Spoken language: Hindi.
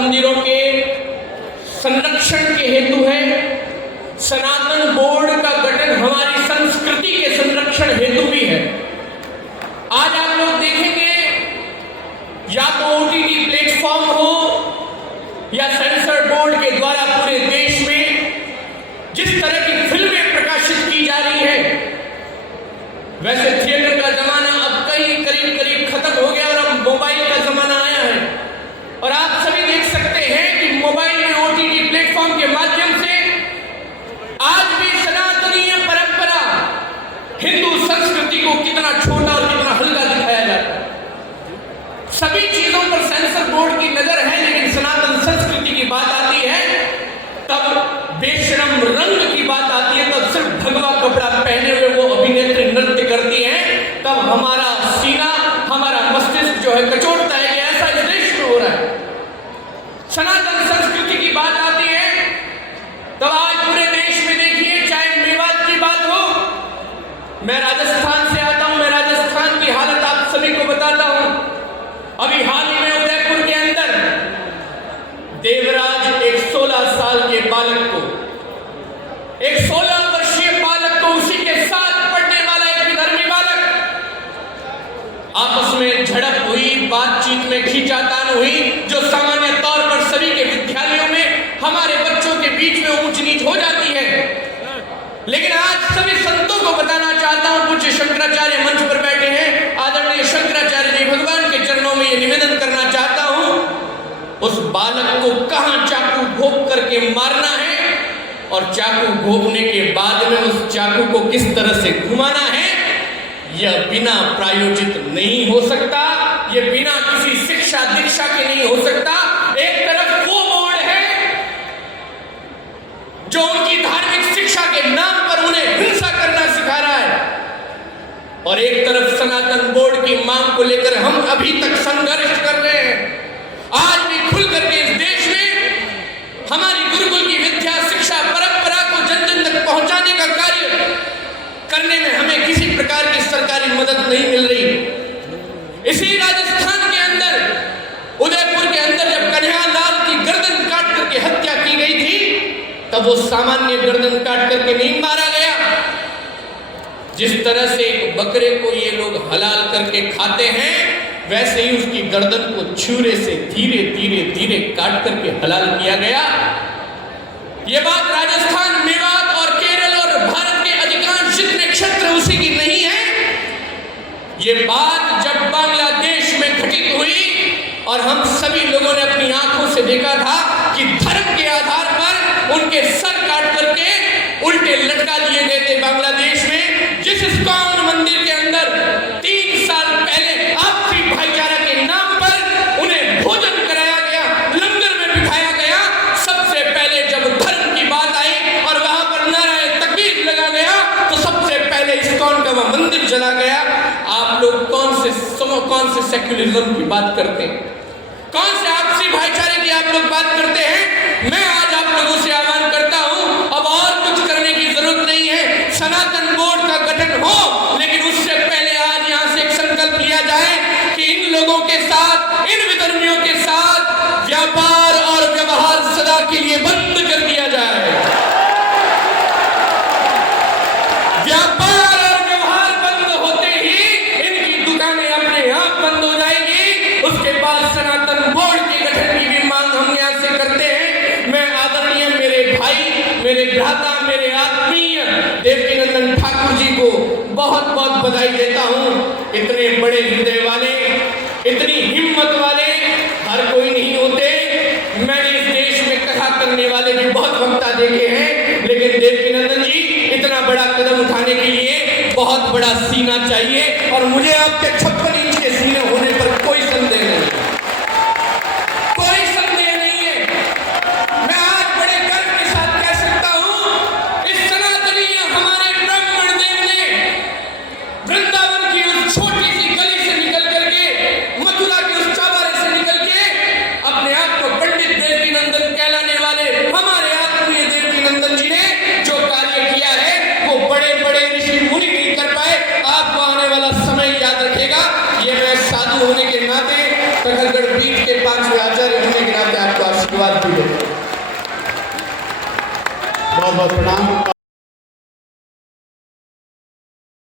मंदिरों के संरक्षण के हेतु है। सनातन बोर्ड का गठन हमारी संस्कृति के संरक्षण हेतु भी है। आज आप लोग देखेंगे या तो ओटीटी प्लेटफॉर्म हो या सेंसर बोर्ड के द्वारा पूरे देश में जिस तरह की फिल्में प्रकाशित की जा रही है, वैसे थिएटर का जमाना अब कहीं करीब खत्म हो गया और अब मोबाइल का जमाना आया है। और आप सभी देख सकते हैं कि मोबाइल में ओटीटी प्लेटफॉर्म के माध्यम से आज भी सनातनीय परंपरा, हिंदू संस्कृति को कितना छोटा और कितना हल्का दिखाया जाता है। सभी चीजों पर सेंसर बोर्ड की नजर है, लेकिन सनातन संस्कृति की बात आती है तब बेशरम रंग की बात आती है, तब सिर्फ भगवा कपड़ा पहने हुए वो अभिनेत्री नृत्य करती हैं, तब हमारा सीना, हमारा मस्तिष्क जो है कचोटता है कि ऐसा इस देश में हो रहा है। सनातन संस्कृति की बात आती है तब आज पूरे देश में देखिए, चाहे मेवात की बात हो, मैं राजस्थान से आता हूं, मैं राजस्थान की हालत आप सभी को बताता हूं। अभी हाल ही में उदयपुर के अंदर देवराज एक 16 साल के बालक को, एक 16 वर्षीय बालक को, उसी के साथ पढ़ने वाला एक विधर्मी बालक, आपस में झड़प हुई, बातचीत में खींचातान हुई, जो सामान्य तौर पर सभी के विद्यालयों में हमारे बच्चों के बीच में ऊंच नीच हो जाती है। लेकिन आज सभी संतों को बताना चाहता हूं, पूज्य शंकराचार्य मंच पर बैठे हैं, आदरणीय शंकराचार्य जी, भगवान के चरणों में ये निवेदन करना चाहता हूं, उस बालक को कहां चाकू घोंप करके मारना है और चाकू घोंपने के बाद में उस चाकू को किस तरह से घुमाना है, यह बिना प्रायोजित नहीं हो सकता, यह बिना किसी शिक्षा दीक्षा के नहीं हो सकता। एक तरफ वो बोर्ड है जो उनकी धार्मिक शिक्षा के नाम पर उन्हें हिंसा करना सिखा रहा है, और एक तरफ सनातन बोर्ड की मांग को लेकर हम अभी तक संघर्ष कर रहे हैं। आज भी खुल करके इस देश में हमारी गुरुकुल की विद्या शिक्षा परंपरा को जन जन तक पहुंचाने का कार्य करने में हमें किसी प्रकार की सरकारी मदद नहीं मिल रही। इसी राजस्थान के अंदर, उदयपुर के अंदर, जब कन्हैयालाल की गर्दन काट करके हत्या की गई थी, तब वो सामान्य गर्दन काट करके नहीं मारा गया। जिस तरह से एक बकरे को ये लोग हलाल करके खाते हैं, वैसे ही उसकी गर्दन को छुरे से धीरे धीरे धीरे काट करके हलाल किया गया। ये बात राजस्थान, मेवात और केरल और भारत के अधिकांश जितने क्षेत्र उसी की नहीं है। ये बात जब बांग्लादेश में घटित हुई और हम सभी लोगों ने अपनी आंखों से देखा था कि धर्म के आधार पर उनके सर काट करके उल्टे लटका दिए गए थे बांग्लादेश में। जिस इस्कॉन मंदिर के अंदर 3 साल पहले आपसी भाईचारा के नाम पर उन्हें भोजन कराया गया, लंगर में बिठाया गया, सबसे पहले जब धर्म की बात आई और वहां पर नाराए तकबीर लगा गया, तो सबसे पहले इस्कॉन का वह मंदिर जला गया। आप लोग कौन से सेक्युलरिज्म की बात करते हैं, कौन से आपसी भाईचारे की आप लोग बात करते हैं। मैं आज आप लोगों से आह्वान करता हूं, अब और कुछ करने की जरूरत नहीं है। सनातन बोर्ड का गठन हो, लेकिन उससे पहले आज यहां से एक संकल्प लिया जाए कि इन लोगों के साथ, इन विधर्मियों के साथ व्यापार और व्यवहार सदा के लिए बंद कर दिया जाए। व्यापार और व्यवहार बंद होते ही इनकी दुकानें अपने आप बंद हो जाएंगी। उसके बाद सनातन बोर्ड के गठन की भी मांग हम यहां से करते हैं। मैं आदरणीय मेरे भाई, मेरे भ्राता, मेरे आत्मीय देवकीनंदन ठाकुर जी को बहुत बहुत बधाई देता हूं। इतने बड़े हृदय वाले, इतनी हिम्मत वाले हर कोई नहीं होते। मैंने इस देश में कथा करने वाले भी बहुत वक्ता देखे हैं, लेकिन देवकीनंदन जी, इतना बड़ा कदम उठाने के लिए बहुत बड़ा सीना चाहिए, और मुझे आपके 56 इंच के सीने होने पर कोई संदेह नहीं है, कोई संदेह नहीं है। मैं आज बड़े गर्व के साथ कह सकता हूं, इस सनातनीय हमारे ब्राह्मण देव ने वृंदावन की उस छोटी सी गली से निकल करके, मथुरा के उस चौबारे से निकल के, अपने आप को पंडित देवकीनंदन कहलाने वाले हमारे आत्मीय देवकीनंदन जी ने जो कार्य किया है, वो बड़े बड़े ऋषि मुनि नहीं कर पाए। आपको आने वाला समय याद रखेगा, आशीर्वाद भी देते हैं। बहुत बहुत प्रणाम।